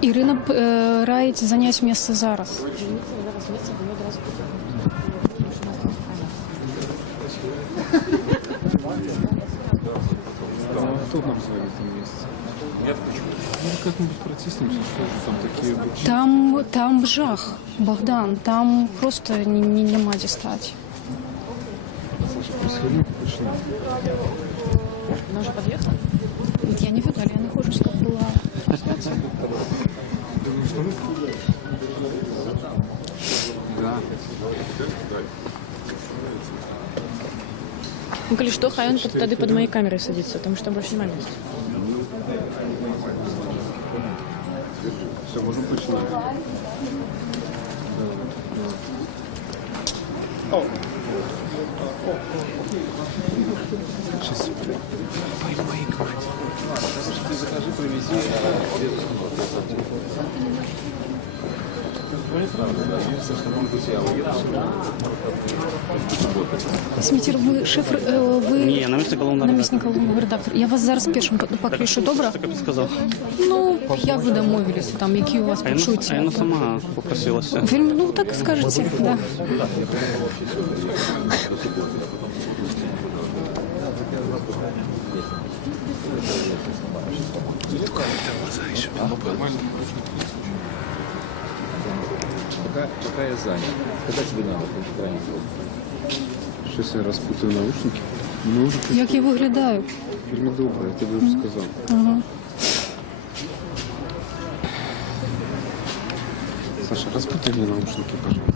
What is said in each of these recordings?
Ірина раїть зайняти місце зараз. Кто нам звонит на месте? Ну, как-нибудь протиснемся, что же там такие обычные? Там жах, Богдан, там просто нема де стати. Саша, происходит почему? Она уже подъехала? Я не видела, я нахожусь, как была ситуация. Думаю, что мы? Да. Ну, коли что, хай он тогда под моей камерой садится, потому что там больше нема места. Все, можем починать. Сейчас. Поехали. Ты закажи, привези. Смітер, ви шеф, ви... Ні, намісник головного редактора. Я вас зараз першим покрішу, добре? Так сказав. Ну, як ви домовилися, там, які у вас почуття? А я сама попросилася. Ну, так скажете, да. Пока я занят. Когда тебе надо? Сейчас я распутаю наушники. Ну, уже Як я виглядаю? вельми добре, я тебе уже сказал. Ага. Саша, распутай мне наушники, пожалуйста.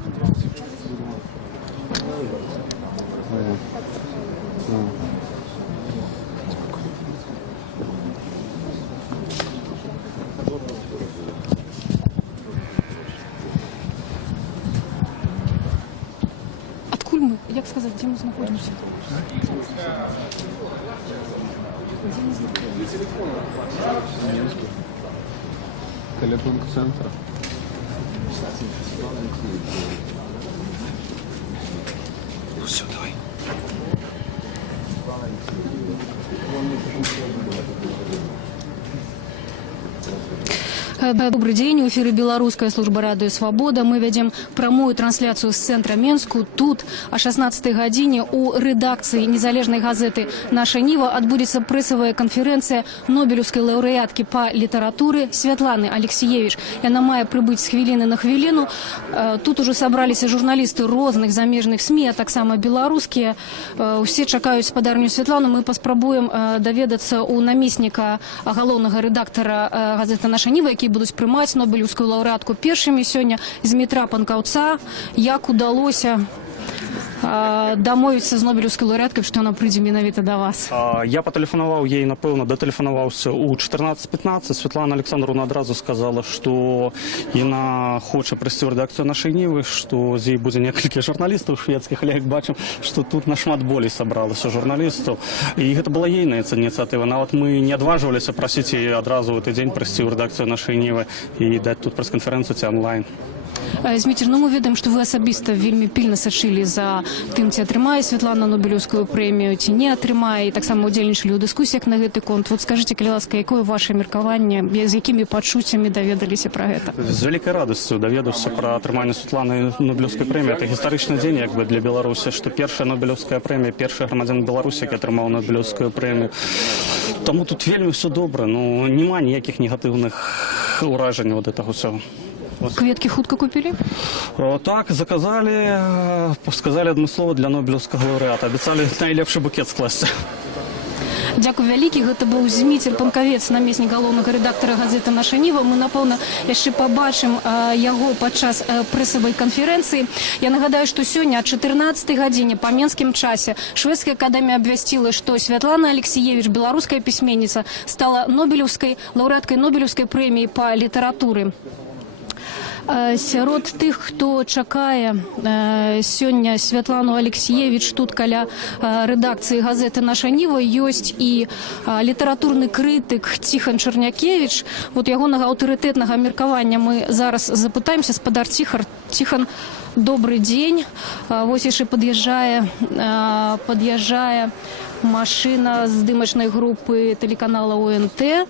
Откуль ми? Як сказати, де ми знаходимося? Телефон-центр. Ну все, давай. Добрый день, в эфире белорусская служба радио «Свобода». Мы ведем прямую трансляцию с центра Менску. Тут о 16-й године у редакции незалежной газеты «Наша Нива» отбудется прессовая конференция Нобелевской лауреатки по литературе Святланы Алексеевич. И она мае прибыть с хвилины на хвилину. Тут уже собрались журналисты разных замежных СМИ, а так само белорусские. Все чакают спадарню Святлану. Мы поспробуем доведаться у наместника головного редактора газеты «Наша Нива», які будуть приймати Нобелівську лауреатку першими сьогодні з Дмитра Панкаўца. Як удалося дамовіцца з Нобелевской лауреаткой, что она прыйдзе менавіта до вас? Я патэлефанаваў ей, напэўна, датэлефанаваўся ў 14:15. Святлана Александровна адразу сказала, што яна хоча прыйсці ў рэдакцыю нашай Нівы, што з ей будзе некалькі журналістаў шведскіх, але як бачым, што тут нашмат болей сабралася журналістаў. І гэта была ейная ініцыятыва. Нават мы не адважваліся прасіць яе адразу ў гэты дзень прыйсці ў рэдакцыю нашай Нівы і даць тут прэс-канферэнцыю ці онлайн. Зміцер, ну мы ведаем, што вы асабіста вельмі пільна сачылі за тым, ці атрымае Святлана Нобелевскую прэмію, ці не атрымае, і таксама удзельнічалі ў дыскусіях на гэты конт. Вот скажыце, калі ласка, якое ваше меркаванне, з якімі пачуццямі даведаліся пра гэта? З вялікай радасцю даведаўся пра атрыманне Святланы Нобелевскай прэміі. Это гістарычны дзень, як бы, для Беларусі, што першая Нобелевская прэмія, першы грамадзянин Беларусі, які атрымаў Нобелевскую прэмію. Таму тут вельмі все добра, ну, няма ніякіх негатыўных уражанняў ад гэтага ўсяго. Кветкі хутка купілі? Так, заказали, сказали адмыслова для Нобелевскага лауреата. Абяцалі найлепшы букет скласці. Дзякуй вялікі, гэта быў Зміцер Панкавец, намеснік галоўнага рэдактара газеты «Наша Ніва». Мы, напэўна, яшчэ пабачым яго падчас прэсавай канферэнцыі. Я нагадаю, што сёння о 14-й гадзіне па менскім часе Шведская акадэмія абвясціла, што Святлана Алексеевич, беларуская пісьменніца, стала лаўрэаткай Нобелевскай прэміі па літаратуры. Сярод тых, хто чакае сёння Святлану Алексеевич тут каля рэдакцыі газеты «Наша Ніва», ёсць і літаратурны крытык Ціхан Чарнякевіч. Вот ягонага аўтарытэтнага меркавання мы зараз запытаемся. Спадар Ціхан, добрый дзень. Вось яшчэ пад'язджае машина здымачнай групы тэлеканала ОНТ.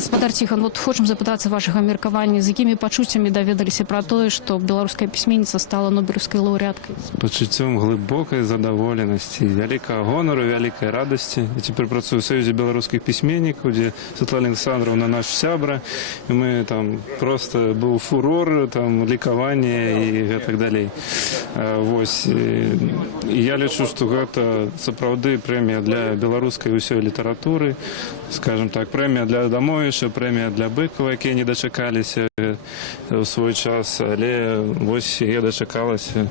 Спадар Ціхан, вот хочам запытацца вашага меркавання, з якімі пачуццямі даведаліся пра тое, што беларуская пісьменніца стала нобелеўскай лаўрэаткай? З пачуццём глыбокай задаволенасці, вялікага гонару, вялікай радасці. Я цяпер працую ў Саюзе беларускіх пісьменнікаў, дзе Святлана Александровна наш сябра, і мы там просто быў фурор, там лікаванне і гэтак далей. Вось. І я лічу, што гэта сапраўды прэмія для беларускай усёй літаратуры, скажем так, прэмія для Адамовіча, прэмія для Быкова, якія не дачакаліся ў свой час, але вось я дачакалася.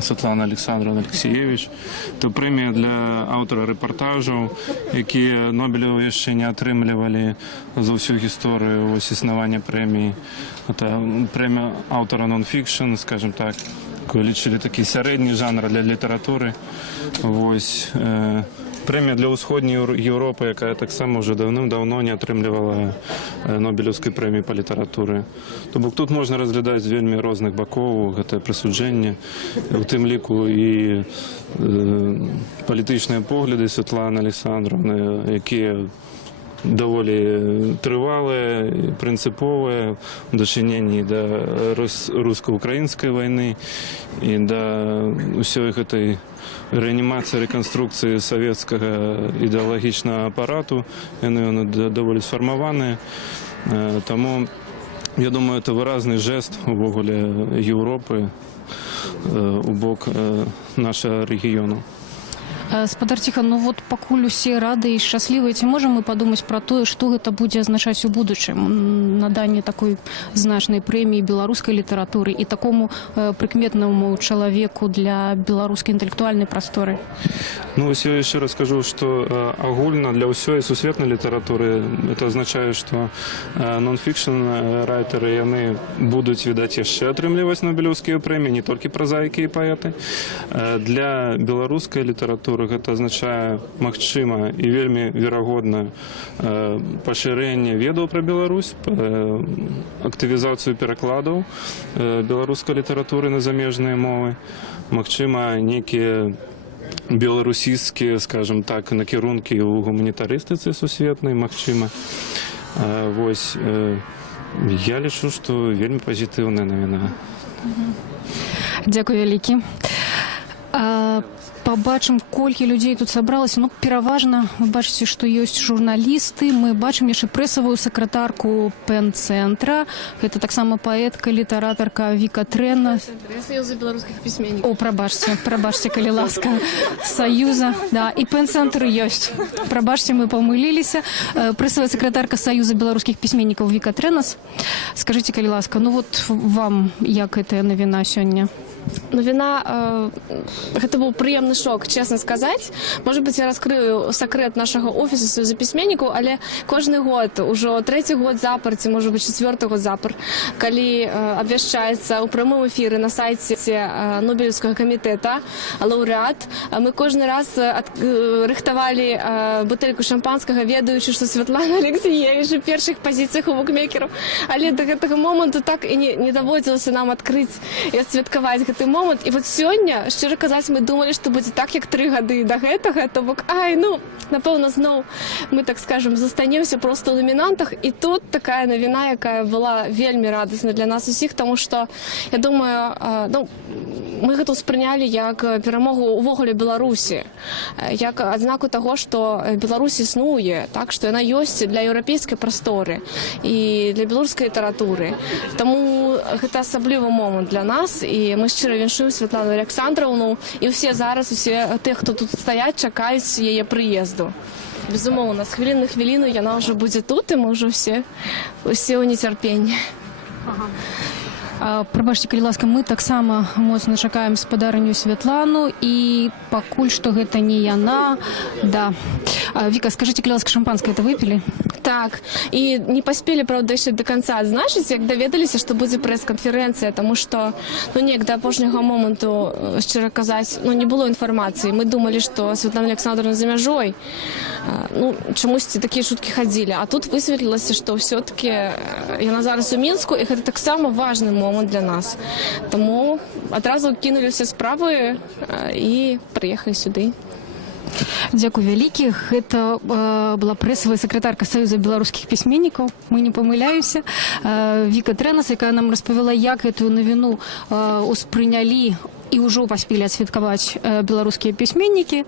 Святлана Александровна Алексеевич. То прэмія для аўтара рэпартажаў, якія Нобелеў яшчэ не атрымлівалі за ўсю гісторыю існавання прэміі. Это прэмія аўтара нон-фікшн, скажем так, лічылі такі сярэдні жанр для літаратуры. Вось. Прэмія для ўсходняй Еўропы, якая таксама ўжо даўным-даўно не атрымлівала Нобелеўскай прэміі па літаратуры. То бок тут можна разглядаць з вельмі розных бакоў гэтае прысуджэнне, у тым ліку і палітычныя погляды Святланы Александровны, якія даволі трывалыя, прынцыповыя ў дачыненні да руска-украінскай вайны і да ўсёй гэтай рэанімацыі, рэканструкцыі савецкага ідэалагічнага апарату. Яны даволі сфармаваныя. Таму, я думаю, это выразны жэст увогуле Еўропы у бок нашага рэгіёну. Спадар Ціхан, ну вот пакуль усе рады і шчаслівыя, ці можам мы падумаць пра тое, што гэта будзе азначаць у будучым? Наданне такой значнай прэміі беларускай літаратуры і такому прыкметнаму чалавеку для беларускай інтэлектуальнай прасторы? Ну, я еще раз скажу, что агульна для ўсёй сусветнай літаратуры это азначае, што нон-фікшн райтеры, яны будуць, відаць, яшчэ атрымліваць нобелеўскія прэміі, не толькі празаікі і паэты. Для беларускай літаратуры гэта азначае магчыма і вельмі верагодна пашырэнне ведаў пра Беларусь, актывізацыю перакладаў беларускай літаратуры на замежныя мовы, магчыма нейкія беларусійскія, скажем так, накірункі ў гуманітарыстыцы сусветнай, магчыма. Вось, я лічу, што вельмі пазітыўная навіна. Дзякуй вялікі. Пабачым, колькі людзей тут сабралася. Ну, пераважна, вы бачыце, што ёсць журналісты. Мы бачым яшчэ прэсавую сакратарку Пен-цэнтра. Гэта таксама паэтка, літаратарка Віка Трэнна. Саюза беларускіх пісьменнікаў. О, прабачце, калі ласка. Саюза, да, і Пен-цэнтр ёсць. Прабачце, мы памыліліся. Прэсавая сакратарка Саюза беларускіх пісьменнікаў Віка Трэннас. Скажыце, калі ласка, ну вот вам як гэтая навіна сёння? Навіна, гэта быў прыемны шок, честно сказаць. Может быть, я раскрыю сакрэт нашага офісу Саюза пісьменнікаў, але кожны год, ужо 3-й год запар, ці, может быть, 4-й год запар, калі абвяшчаецца ў прамым эфіры на сайце Нобелеўскага камітэта лаўрэат, мы кожны раз рыхтавалі бутэльку шампанскага, ведаючы, што Святлана Алексеевич у першых пазіцыях у букмекераў, але да гэтага моманту так і не даводзілася нам адкрыць і адсвяткаваць гэты момант. І вот сёння, шчыра казаць, мы думалі, што будзе так, як 3 гады да гэтага, то бок, напэўна, зноў мы, так скажем, застанемся просто ў намінантах. І тут такая навіна, якая была вельмі радасна для нас усіх, таму што, я думаю, мы гэта ўспрынялі як перамогу ўвогуле Беларусі, як адзнаку таго, што Беларусь існуе, так, што яна ёсць для еўрапейскай прасторы і для беларускай літаратуры. Таму гэта асаблівы момант для нас, і мы шчыра віншуем Святлану Александровну, і ўсе зараз, усе тых, хто тут стаяць, чакаюць яе прыезду. Безумоўна, з хвілін на хвіліну яна ўжо будзе тут, і мы ўжо усе ў нецярпенні. Прабачце, калі ласка, мы таксама моцна чакаем спадарыню Святлану, і пакуль што гэта не яна. Да. Віка, скажыце, калі ласка, шампанскае это выпілі? Так, і не паспелі, правда, яшчэ да канца адзначыць, як даведаліся, што будзе прэс-канферэнцыя, таму што, неяк да апошняга моманту, шчыра казаць, не было інфармацыі. Мы думалі, што Святлана Александровна за мяжой. Чамусьці такія шуткі хадзілі. А тут высветлілася, што ўсё-такі яна зараз у Мінску, і гэта таксама важны момант для нас. Таму адразу кінулі ўсе справы і прыехалі сюды. Дзякуй вялікі. Гэта была прэсавая сакратарка Саюза беларускіх пісьменнікаў. Мы не памыляемся. Віка Трэнас, якая нам распавяла, як гэтую навіну успрынялі і ўжо паспелі адсвяткаваць беларускія пісьменнікі.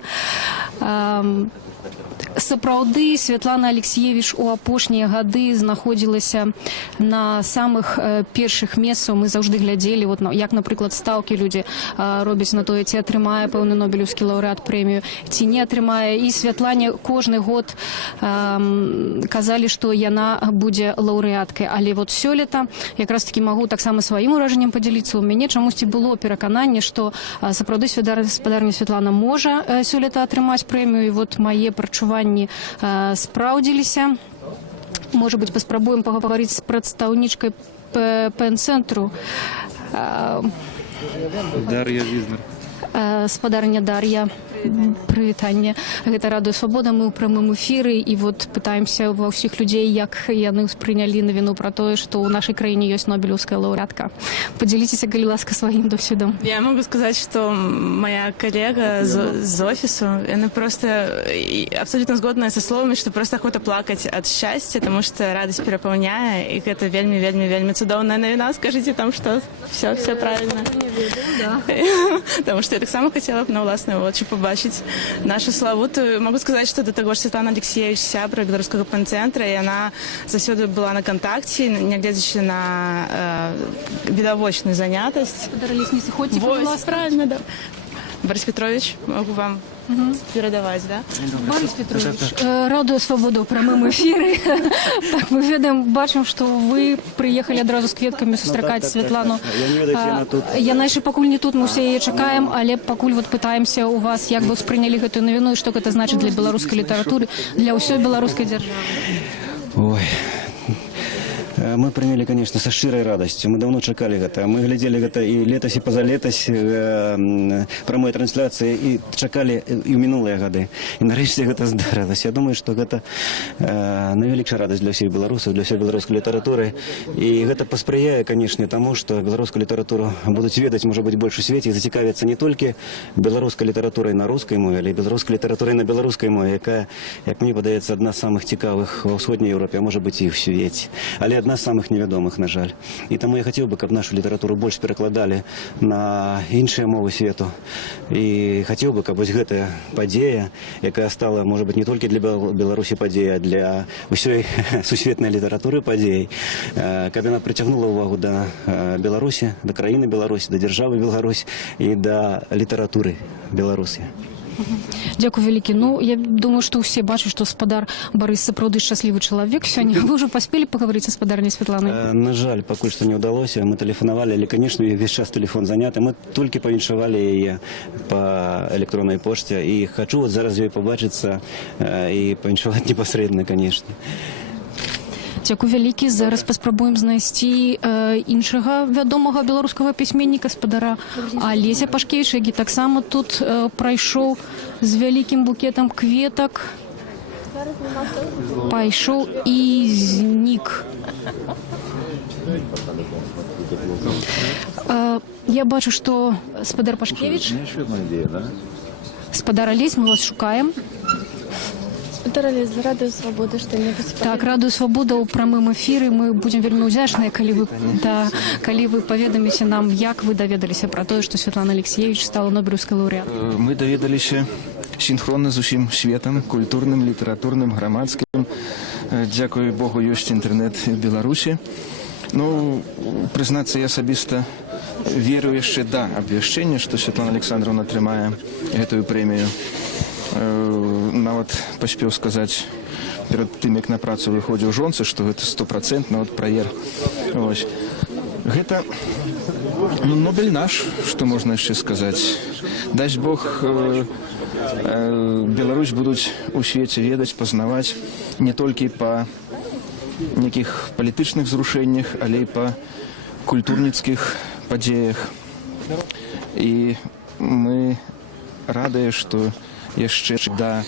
Сапраўды, Святлана Алексіевіч у апошнія гады знаходзілася на самых першых месцах. Мы заўжды глядзелі, як, напрыклад, стаўкі людзі робяць на тое, ці атрымае пэўны нобелеўскі лаўрэат прэмію, ці не атрымае. І Святлане кожны год казалі, што яна будзе лаўрэаткай. Але сёлета, якраз таки магу таксама сваім уражаннем падзяліцца, у мяне чамусьці было перакананне, што сапраўды спадарня Святлана можа сёлета атрымаць прэмію. І мае прачуванні спраўдзіліся. Можа быць, паспрабуем пагаварыць з прадстаўнічкай пэн-цэнтру. Дар'я Візнер. Спадарня Дар'я, прывітанне. Гэта Радыё Свабода, мы ў прамым эфіры і пытаемся ва ўсіх людзей, як яны ўспрынялі навіну пра тое, што ў нашай краіне ёсць нобелеўская лаўрэатка. Подзяліцеся, калі ласка, сваім досведам. Я могу сказать, что моя коллега з офису, она просто абсолютно згодная со словами, что просто охота плакать от счастья, потому что радость переполняет, и это вельми цудоўная навіна. Скажите там, что все правильно. Потому что я так само хотела на ўласныя вочы побачить нашу славутую. Могу сказать, что до того ж Святлана Алексіевіч сябра беларускага пэн-цэнтра, і яна заўсёды была на контакте, нягледзячы на відавочную занятасць. Даралісніцы, ходзьце, пожалуйста. Правильно, да. Борис Петрович, могу вам передаваць, да? Борис Петрович, Радыё Свабода ў прамым эфіры. Так, мы бачым, што вы прыехалі адразу з кветкамі сустракаць Святлану. Яна яшчэ пакуль не тут, мы ўсе яе чакаем, але пакуль пытаемся ў вас, як вы ўспрынялі гэтую навіну і што гэта значыць для беларускай літаратуры, для ўсёй беларускай дзяржавы. Ой. Мы прыняли, конечно, со шчырай радасцю. Мы давно чакалі гэта. Мы глядзелі гэта і летась, і пазалетась прамой трансляцыі, і чакалі і ў мінулыя гады. І нарэшце гэта здарылася. Я думаю, што гэта найвялікшая радасць для ўсіх беларусаў, для ўсёй беларускай літаратуры. І гэта паспрыяе, канешне, таму, што беларускую літаратуру будуць ведаць, можа быць, больш у свеце, і зацікавяцца не толькі беларускай літаратурай на рускай мове, але і беларускай літаратурай на беларускай мове, якая, як мне падаецца, адна з самых цікавых ва ўсходняй Еўропе, а можа быць, і ў свеце. Але одна з самых невядомых, на жаль. І таму я хацеў бы, каб нашу літаратуру больш перакладалі на іншыя мовы свету. І хацеў бы, каб вось гэтая падзея, якая стала, можа быць, не толькі для Беларусі падзея, а для ўсёй сусветнай літаратуры падзеяй, каб яна прыцягнула ўвагу да Беларусі, да краіны Беларусь, да дзяржавы Беларусь і да літаратуры Беларусі. Дзякуй вялікі. Я думаю, што ўсе бачаць, што спадар Барыс сапраўды шчаслівы чалавек сёння. Вы ўжо паспелі паговорыць са спадарняй Святланай? На жаль, пакуль што не ўдалося. Мы тэлефанавалі, але, конечно, увесь час тэлефон заняты. Мы толькі павіншавалі яе па электроннай пошце. І хачу зараз ёй пабачыцца і павіншаваць непасрэдна, конечно. Дзякуй вялікі. Зараз паспрабуем знайсці іншага вядомага беларускага пісьменніка, спадара Алеся Пашкевіча, які таксама тут прайшоў з вялікім букетам кветак. Пайшоў і знік. Я бачу, што спадар Пашкевіч, спадар Алесь, мы вас шукаем. Радыё Свабода, што-небудзь. Так, Радыё Свабода ў прамым эфіры. Мы будзем вельмі ўдзячныя, калі вы паведаміце нам, як вы даведаліся пра тое, што Святлана Алексіевіч стала нобелеўскай лаўрэаткай. Мы даведаліся сінхронна з усім светам, культурным, літаратурным, грамадскім. Дзякуй Богу, ёсць інтэрнэт в Беларусі. Прызнацца, я асабіста веру яшчэ да абвяшчэння, што Святлана Александровна атрымае гэтую прэмію. Нават паспеў сказаць перад тым, як на працу выходзіў жонцы, што гэта 100% праер. Гэта Нобель наш, што можна яшчэ сказаць. Дасць Бог, Беларусь будуць у свеце ведаць, пазнаваць не толькі па нейкіх палітычных зрушэннях, але і па культурніцкіх падзеях. І мы радыя, што яшчэ да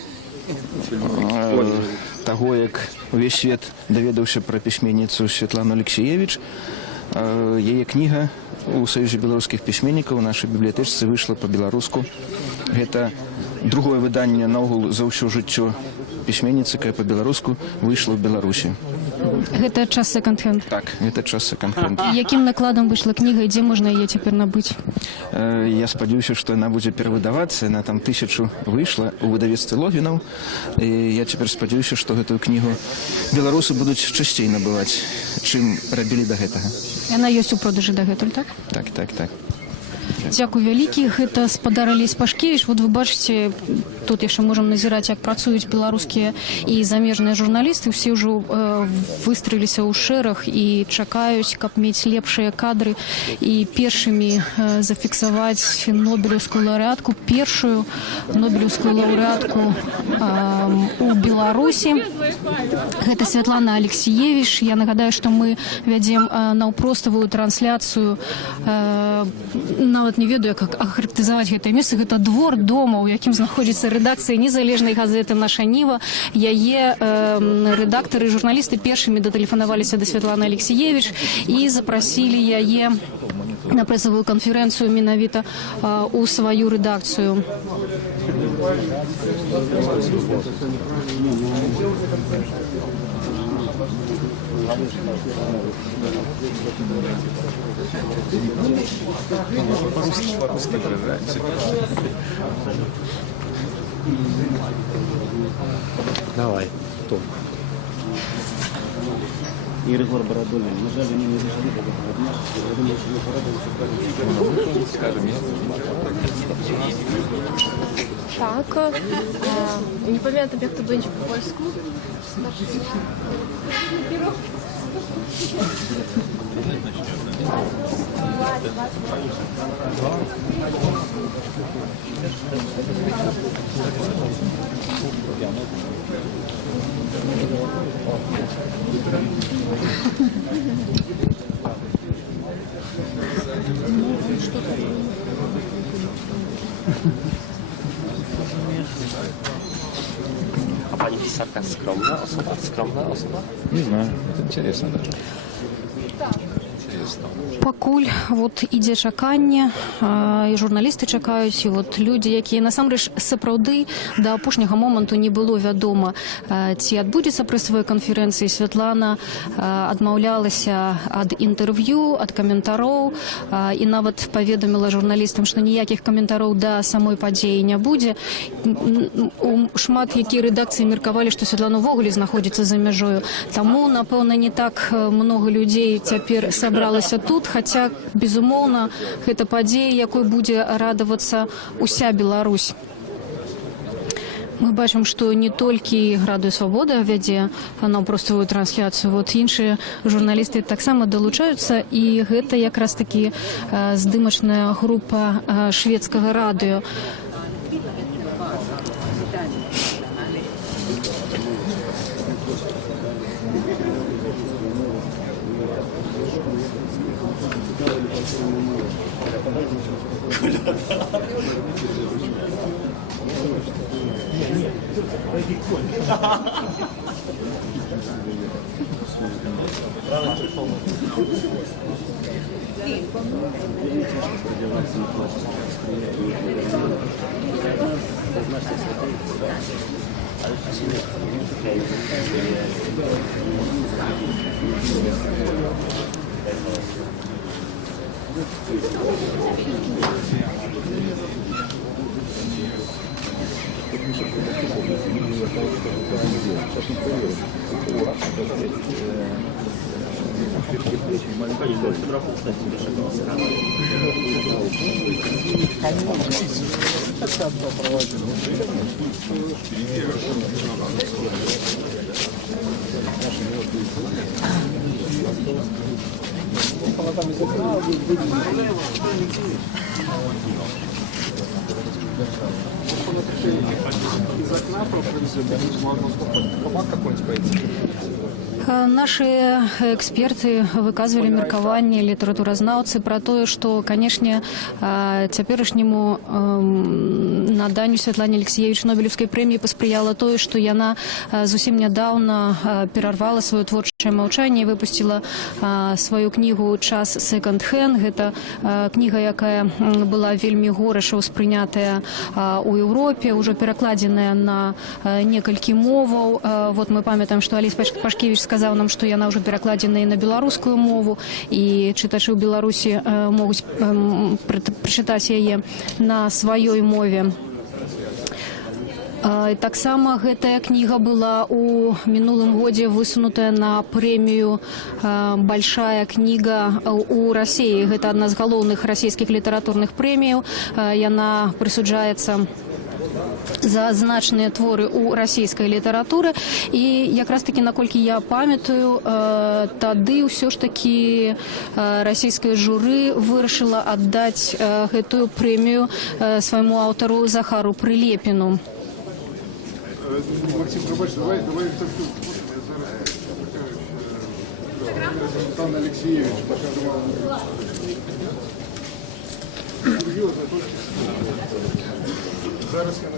таго, як увесь свет даведаўся пра пісьменніцу Святлану Алексіевіч, Яе кніга у Саюзе беларускіх пісьменнікаў у нашай бібліятэчцы выйшла па-беларуску. Гэта другое выданне наогул за ўсё жыццё пісьменніцы, якая па-беларуску выйшла ў Беларусі. Гэта час секонд-хенд. Так, гэта час секонд-хенд. Якім накладам выйшла кніга і дзе можна яе цяпер набыць? Я спадзяюся, што яна будзе перавыдавацца, яна там 1000 выйшла у выдавецтве Логвінаў. І я цяпер спадзяюся, што гэтую кнігу беларусы будуць часцей набываць, чым рабілі да гэтага. Яна ёсць у продажы дагэтуль, так? Так. Дзякуй вялікі. Гэта спадар Алесь Пашкевіч. Вот вы бачыце, тут яшчэ можам назіраць, як працуюць беларускія і замежныя журналісты. Усе ўжо выстроіліся ў шэраг і чакаюць, каб мець лепшыя кадры і першымі зафіксаваць нобелеўскую лаўрэатку, першую нобелеўскую лаўрэатку у Беларусі. Гэта Святлана Алексіевіч. Я нагадаю, што мы вядзем наўпроставую трансляцыю, нават не ведаю, як ахарактарызаваць гэтае месца. Гэта двор дома, у якім знаходзіцца рэдакцыя незалежнай газеты «Наша Ніва». Яе рэдактары і журналісты першымі датэлефанаваліся да Святланы Алексіевіч і запрасілі яе на прэсавую канферэнцыю менавіта у сваю рэдакцыю. Давай, Том. Егор Бородулин. На жаль, они не дошли до этого дня. Я думаю, что мы порадуемся. Так, не памятаю, як то będzie po polsku. A pani pisarka skromna osoba? Не знаю, это интересно даже. Пакуль вот ідзе чаканне, і журналісты чакаюць, і вот людзі, якія насамрэч сапраўды да апошняга моманту не было вядома, ці адбудзецца прэсавая канферэнцыя. Святлана адмаўлялася ад інтэрв'ю, ад каментароў, і нават паведаміла журналістам, што ніякіх каментароў да самой падзеі не будзе. Шмат якія рэдакцыі меркавалі, што Святлана ўвогуле знаходзіцца за мяжою. Таму, напэўна, не так многа людзей цяпер сабралася тут, хаця, безумоўна, гэта падзея, якой будзе радавацца уся Беларусь. Мы бачым, што не толькі Радыё Свабода вядзе наўпроставую трансляцыю, вот іншыя журналісты таксама далучаюцца, і гэта якраз такі здымачная група шведскага радыё. Из окна, можно какой-нибудь пойти. Наши эксперты выказывали меркаванне літаратуразнаўцы про тое, што, канешне, цяперашняму наданню Святлане Алексеевич Нобелевской прэміі паспрыяла тое, што яна зусім нядаўна перарвала сваё творчае маўчанне і выпусціла сваю кнігу «Час секонд-хенд». Гэта кніга, якая была вельмі гораша ўспрынятая у Еўропе, ўжо перакладзеная на некалькі моваў. Вот мы памятаем, што Аліс Пашкевіч сказаў нам, што яна ўжо перакладзена і на беларускую мову, і чытачы ў Беларусі могуць прачытаць яе на сваёй мове. Таксама гэтая кніга была у мінулым годзе высунутая на прэмію «Большая кніга» у Расіі. Гэта адна з галоўных расійскіх літаратурных прэміяў. Яна прысуджаецца за значныя творы ў расійскай літаратуры. І якраз такі, наколькі я памятаю, тады ўсё ж такі расійскае журы вырашыла аддаць гэтую прэмію свайму аўтару Захару Прылепіну. Максим, пробачте, давай Святлана Алексеевич, зараз я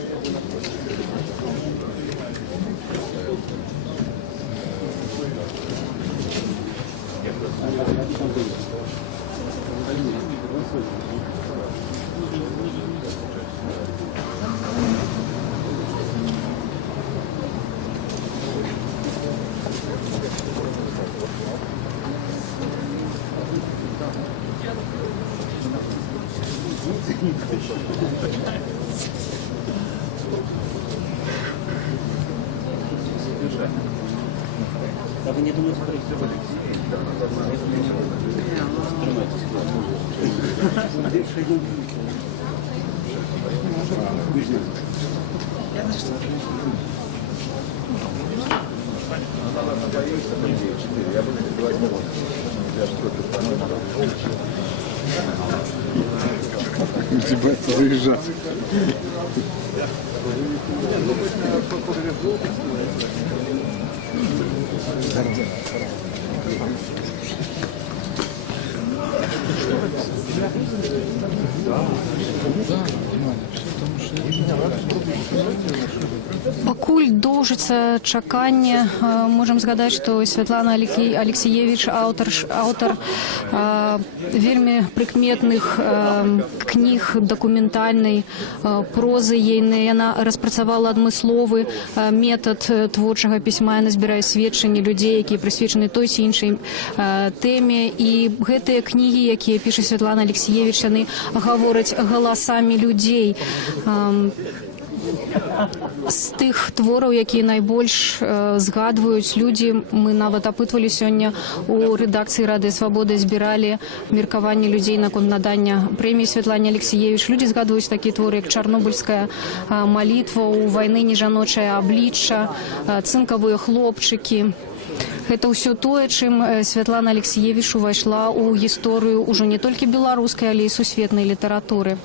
заезжать. Пакуль доўжыцца чаканне, можам згадаць, што Святлана Алексеевич аўтар вельмі прыкметных кніг дакументальнай прозы. Яна распрацавала адмысловы метад творчага пісьма, яна збірае сведчанні людзей, якія прысвечаны той ці іншай тэме. І гэтыя кнігі, якія піша Святлана Алексеевич, яны гавораць галасамі людзей. З тых твораў, якія найбольш згадваюць людзі, мы нават апытвалі сёння у рэдакцыі Радыё Свабода, збіралі меркаванне людзей наконт надання прэміі Святлане Алексеевич. Людзі згадваюць такія творы, як «Чарнобыльская малітва», «У вайны нежаночае аблічча», «Цынкавыя хлопчыкі». Гэта ўсё тое, чым Святлана Алексеевич увайшла ў гісторыю ўжо не толькі беларускай, але і сусветнай літаратуры.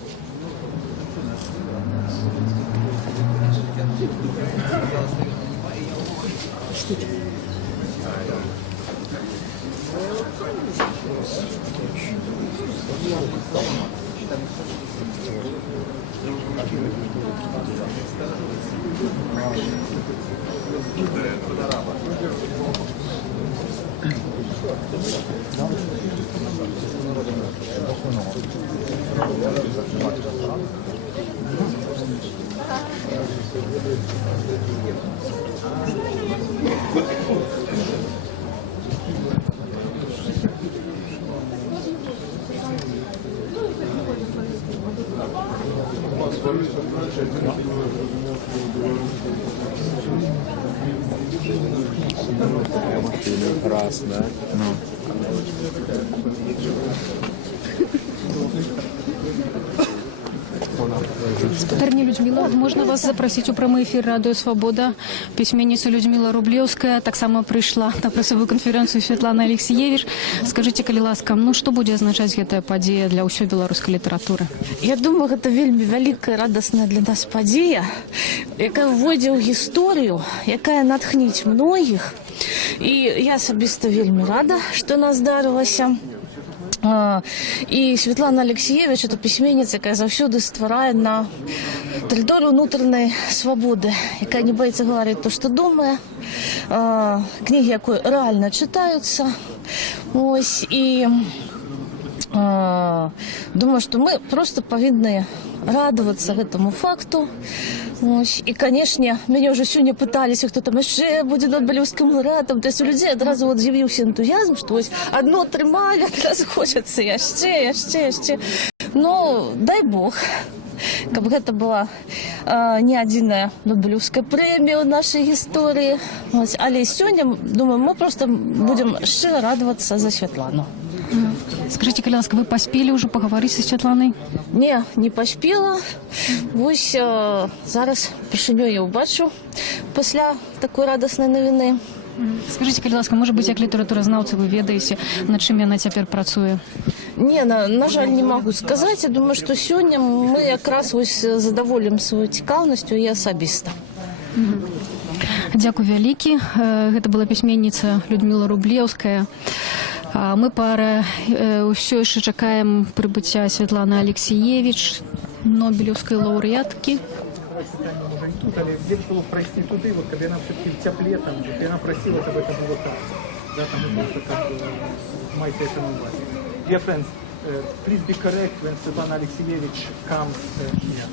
Раз, да? Спадарня Людмила, можна вас запросить у прямий ефір Радіо Свобода. Письменниця Людмила Рублевская таксама прийшла на пресовую конференцию Святлана Алексеевич. Скажите, калі ласка, что будет означать гэтая падзея для ўсёй беларускай літаратуры? Я думаю, гэта вельмі вялікая, радасная для нас падзея, якая ўвойдзе ў гісторыю, якая натхніць многіх. І я особисто вельми рада, що нас здарилося. І Світлана Алексієвич – це письменниця, яка завжди створює на території внутрішньої свободи, яка не боїться говорити те, що думає, книги, які реально читаються. Ось, і думаю, що ми просто повинні радуватися цьому факту. Ось. І, звісно, мене вже сьогодні питалися, хто там ще буде Нобелівським лауреатом. Тобто у людей одразу от з'явився ентузіазм, що ось одно тримали, одразу хочеться, я ще. Ну, дай Бог, щоб це була не єдина Нобелівська премія у нашій історії. Ось. Але сьогодні, думаю, ми просто будемо щиро радуватися за Світлану. Скажите, Калянска, вы поспели уже поговорить со Светланой? Не поспіла. Ось зараз першиню я побачу після такої радісної новини. Скажите, Калянска, може бути, як літературознавці, ви ведаєте, над чим вона тепер працює? Ні, на жаль, не можу сказати. Я думаю, що сьогодні ми якраз ось задоволимо свою цікавністю і особисто. Дякую вялікі. Гэта была пісьменніца Людмила Рублеўская. Мы пара ўсё яшчэ чакаем прыбыцця Святланы Алексіевич, Нобелевской лауреатки. Але лепш було пройти туди, вот, коли вона все-таки в теплі, там, і вона просила, щоб це було так. Да, там, просто так, майте це на увазі. Dear friends, please be correct when Svetlana Alexievich comes here.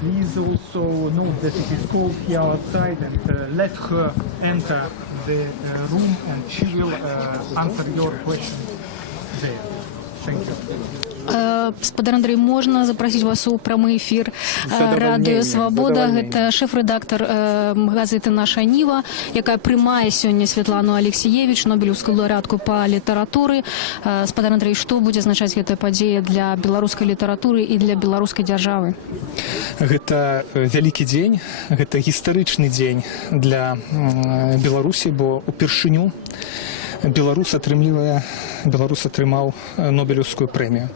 Please also note that it is cold here outside and let her enter the room and she will answer your questions there. Thank you. Спадар Андрей, можна запросіць вас у прамы эфір радыё «Свабода». Гэта шэф-рэдактар газеты «Наша Ніва», якая прымае сёння Святлану Алексіевич, Нобелевскую лауреатку па літаратуры. Спадар Андрей, што будзе азначаць гэтая падзея для беларускай літаратуры і для беларускай дзяржавы? Гэта вялікі дзень, гэта гістарычны дзень для Беларусі, бо упершыню Беларус атрымаў Нобелевскую прэмію.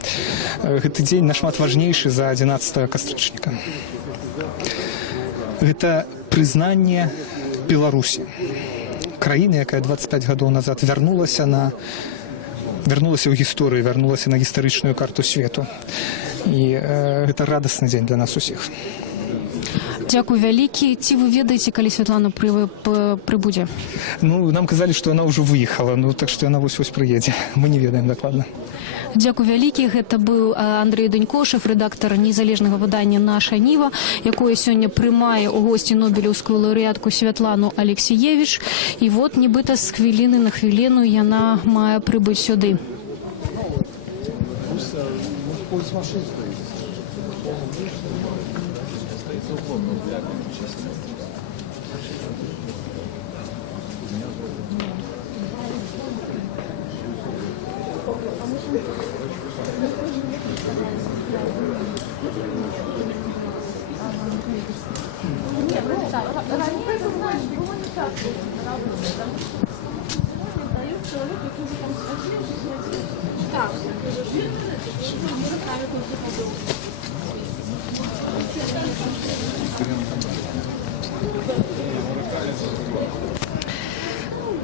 Гэты дзень нашмат важнейшы за 11 кастрычніка. Гэта прызнанне Беларусі, краіны, якая 25 гадоў назад вярнулася ў гісторыю, вярнулася на гістарычную карту свету. І гэта радасны дзень для нас усіх. Дякую вялікі. Ці вы ведаеце, калі Святлана прыбудзе? Ну, нам казалі, што яна ўжо выехала, ну так што яна вось-вось прыедзе. Мы не ведаем дакладна. Дзякую вялікі. Гэта быў Андрей Данько, шэф-рэдактар незалежнага выдання «Наша Ніва», якое сёння прымае ў госці Нобелевскую лаўрэатку Святлану Алексіевич. І вот, нібыта, з хвіліны на хвіліну яна мае прыбыць сюды.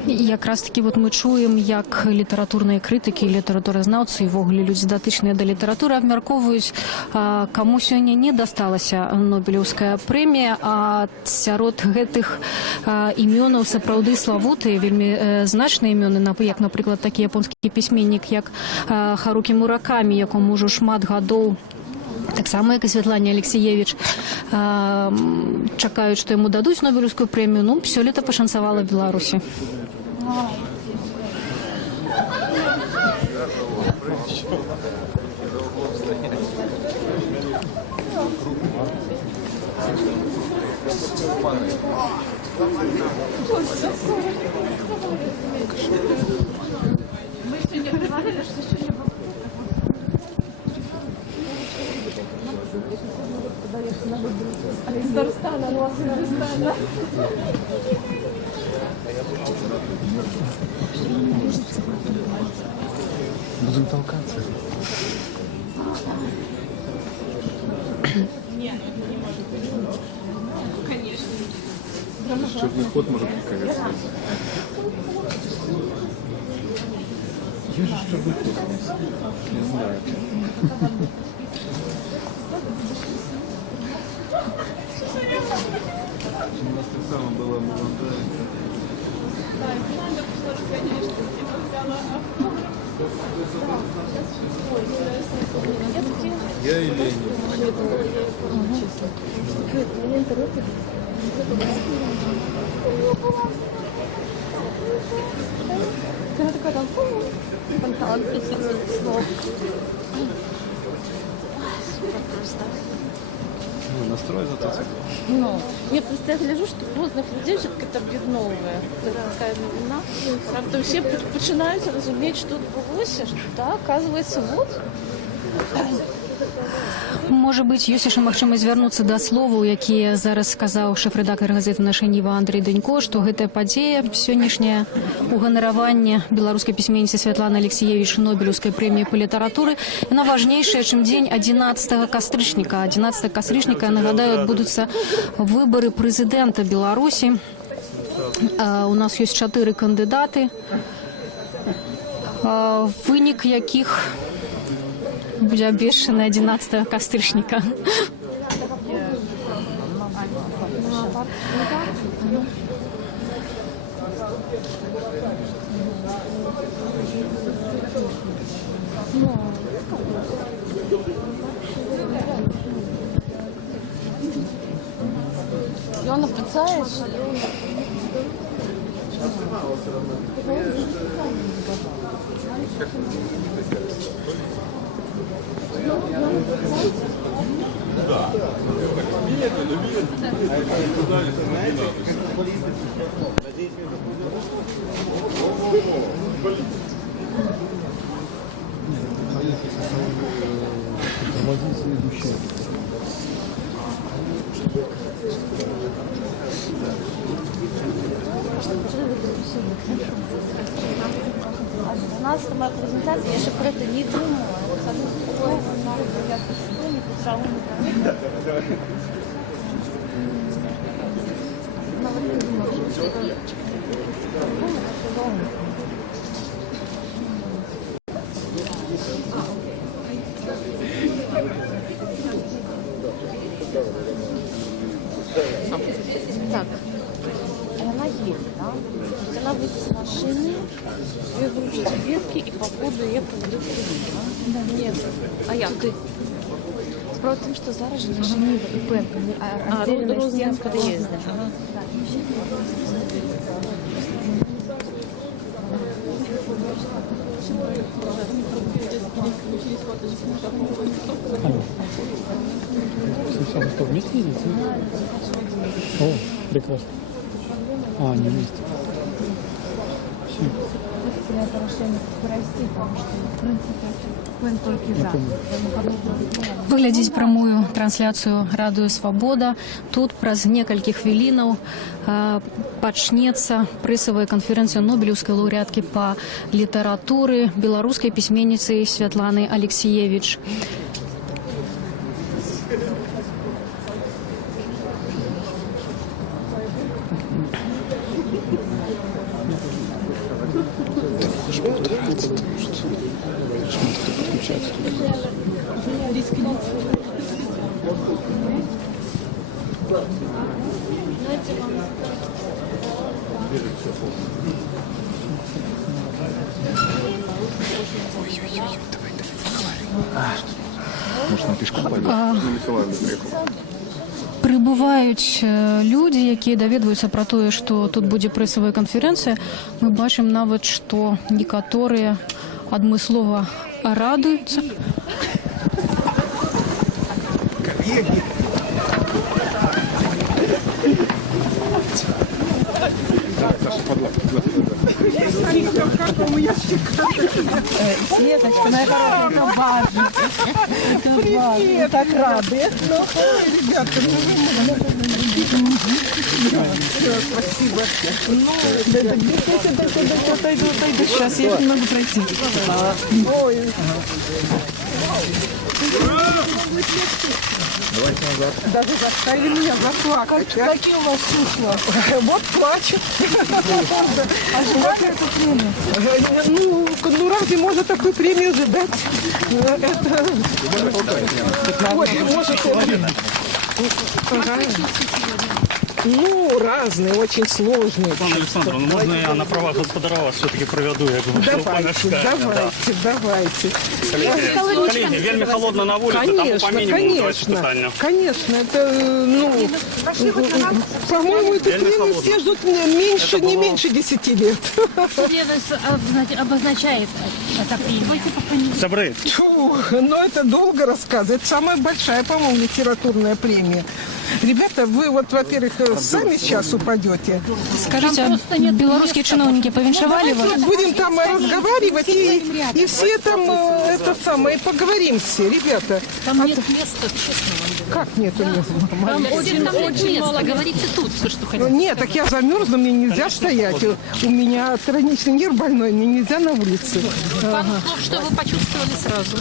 Якраз таки вот мы чуем, як літаратурныя крытыкі, літаратуразнаўцы і ввогуле людзі датычныя да літаратуры абмяркоўваюць, каму сёння не дасталася Нобелевская прэмія, а сярод гэтых імёнаў сапраўды славутыя, вельмі значныя імёны, як, напрыклад, такі японскі пісьменнік, як Харукі Муракамі, якому ўжо шмат гадоў, так само, як і Святлане Алексіевич, чакаюць, што яму дадуць Нобелевскую прэмію. Ну, сёлета пашанцавала Беларусі. Будем толкаться. Черный ход может конец. Есть же черный ход. Не знаю. У нас так само была молодая. Я и Ленин. Ну, настрой зато цикл. Ну, я просто я гляжу, что розных людей все как-то об'єдновує. Така новина. Правда, всі починають розуміти, що відбулося, що так, оказується, вот. Можа быць, ёсць яшчэ магчымасць звярнуцца да словаў, якія зараз сказаў шэф-рэдактар газеты «Наша Ніва» Андрэй Данько, што гэтая падзея сённяшняе уганараванне беларускай пісьменніцы Святланы Алексіевіч Нобелеўскай прэміі па літаратуры, яна важнейшая, чым дзень 11 кастрычніка. 11 кастрычніка, нагадаю, адбудуцца выбары прэзідэнта Беларусі. У нас ёсць 4 кандыдаты, вынік якіх будзе абвешчаны 11 кастрычніка. Йона, представляєш? У нас моя презентація, я ще про це не думала. Я не писала. Так, она едет, да? Она выйдет с машины, ее вручат ветки и по ходу ее поведут в тюрьму, да? Нет. А як? Туди. Справа в тому, що зараз же наша Ніва і Пенка розділена з переїздом. Что, вместе едете? О, прекрасно. А, не вместе. Все. Вы глядзіце прамую трансляцыю радыё «Свабода». Тут праз некалькі хвілінаў пачнецца прэсавая канферэнцыя нобелеўскай лаўрэаткі па літаратуры беларускай пісьменніцы Святланы Алексіевіч. Может, на пешком пойдем? Прыбываюць людзі, якія даведваюцца пра тое, што тут будзе прэсавая канферэнцыя. Мы бачым нават, што некаторыя адмыслова радуюцца. Светочка, моя хорошая, это важно. Привет, так рады. Ну, ребята, спасибо. Ну, отойду. Сейчас я не могу пройти. Ой. Даже заставили меня заплакать. Какие у вас чувства? Вот плачет. Ожидали эту премию? Ну, разве можно такую премию ожидать? Это... Ой, может, это... Ну, разные, очень сложные. Светлана Александровна, можно я на правах господара вас все-таки проведу? Я говорю, Давайте. Коллеги, вельми холодно на улице, там по минимуму давайте питання. Конечно, это, ну, по-моему, эту премию все ждут не меньше 10 лет. обозначает это премия? Собры, Но это долго рассказывать. Это самая большая, по-моему, литературная премия. Ребята, вы вот, во-первых, сами сейчас упадете. Скажите, белорусские чиновники повиншевали вас? Будем там разговаривать и все там это самое, поговорим все, ребята. Там нет места, честно вам. Как нету места? Там очень мало. Говорите тут, все, что хотите. Нет, так я замерзла, мне нельзя стоять. У меня хроничный нерв больной, мне нельзя на улице. Что вы почувствовали сразу?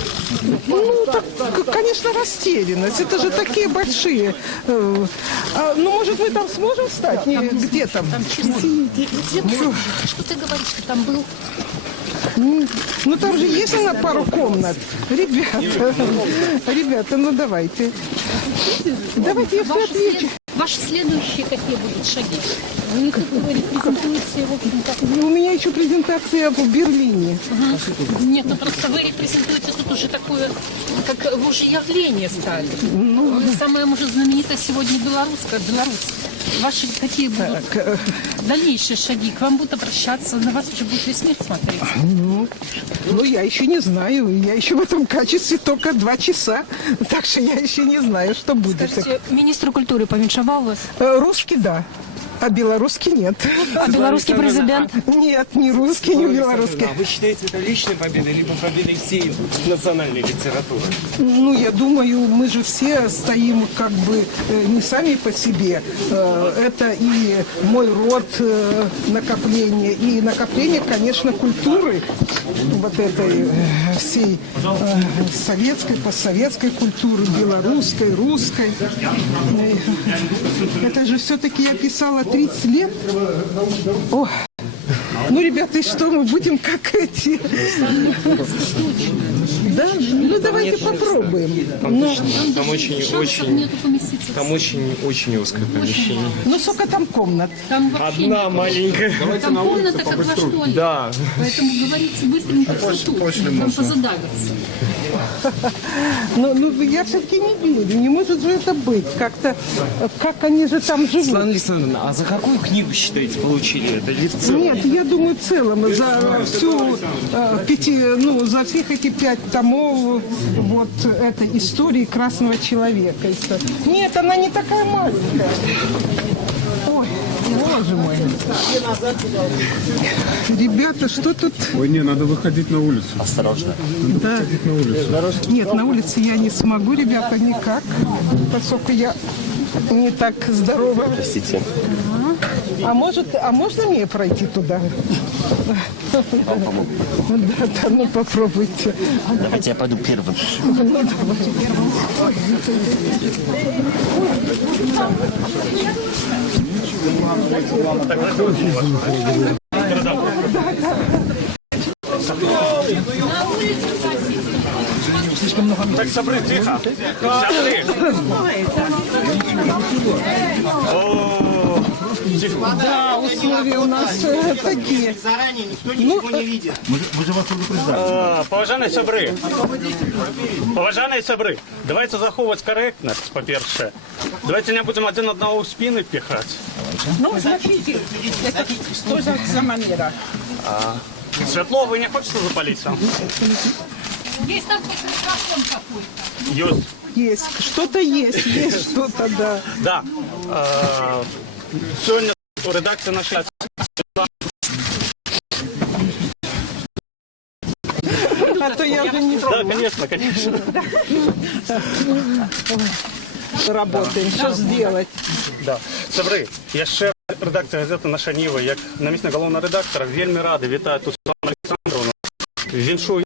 Ну, так, конечно, растерянность. Это же такие большие. Ну, может, мы там сможем встать? Не, где там? Что ты говоришь, что там был? Ну, там же есть на пару комнат. Ребята, ну давайте. Давайте я все отвечу. Ваши следующие какие будут шаги? Вы тут репрезентуете, в общем-то... У меня еще презентация в Берлине. Нет, ну просто вы репрезентуете тут уже такое, как вы уже явление стали. Вы самая, может, знаменитая сегодня белорусская. Ваши какие будут дальнейшие шаги? К вам будут обращаться, на вас уже будет весь мир смотреть. Ну, я еще не знаю. Я еще в этом качестве только 2 часа. Так что я еще не знаю, что будет. Скажите, министр культуры повиншевал вас? Русский, да. А белорусский нет. А белорусский президент? Нет, ни русский, ни белорусский. А вы считаете это личной победой, либо победой всей национальной литературы? Ну, я думаю, мы же все стоим как бы не сами по себе. Это и мой род накопление, и накопление, конечно, культуры, вот этой всей советской, постсоветской культуры, белорусской, русской. Это же все-таки я писала 30 лет. О. Ну, ребята, и что, мы будем как эти? Да? Ну, давайте попробуем. Там очень узкое помещение. Ну, сколько там комнат? Там вообще Одна маленькая. там комната как во школе. Да. Поэтому говорите быстренько тут, там позадавиться. Ну, я все-таки не верю. Не может же это быть. Как-то, как они же там живут? Светлана Александровна, а за какую книгу, считаете, получили это? Или в целом? Нет, я думаю, в целом за всю за всех эти 5 томов вот этой истории Красного человека. Нет, она не такая маленькая. Ой, боже мой. Ребята, что тут? Ой, не, надо выходить на улицу. Осторожно. Да. На улицу. Нет, на улице я не смогу, ребята, никак, поскольку я не так здорова. Простите. А можно мне пройти туда? Да, ну попробуйте. Давайте я пойду первым. так, Собры, тихо. Собры. Да, условия у нас такие. Заранее никто ничего не видит. Мы же вас предупреждаем. Поважаные собры, давайте заховувати коректність, по-перше. Давайте не будемо один одного в спини пихати. Ну, смотрите, что за манера? Светло, вы не хотите запалиться? Есть там микрофон какой-то. Есть. Есть, что-то есть что-то, да. Да. Сегодня редакция нашей... А то я уже не Да, конечно, конечно. работаем. Что сделать? Да. Собри, я ще редакція газети «Наша Ніва», як намісник головного редактора, вельми радий вітаю тут Світлану Олександровну. Віншую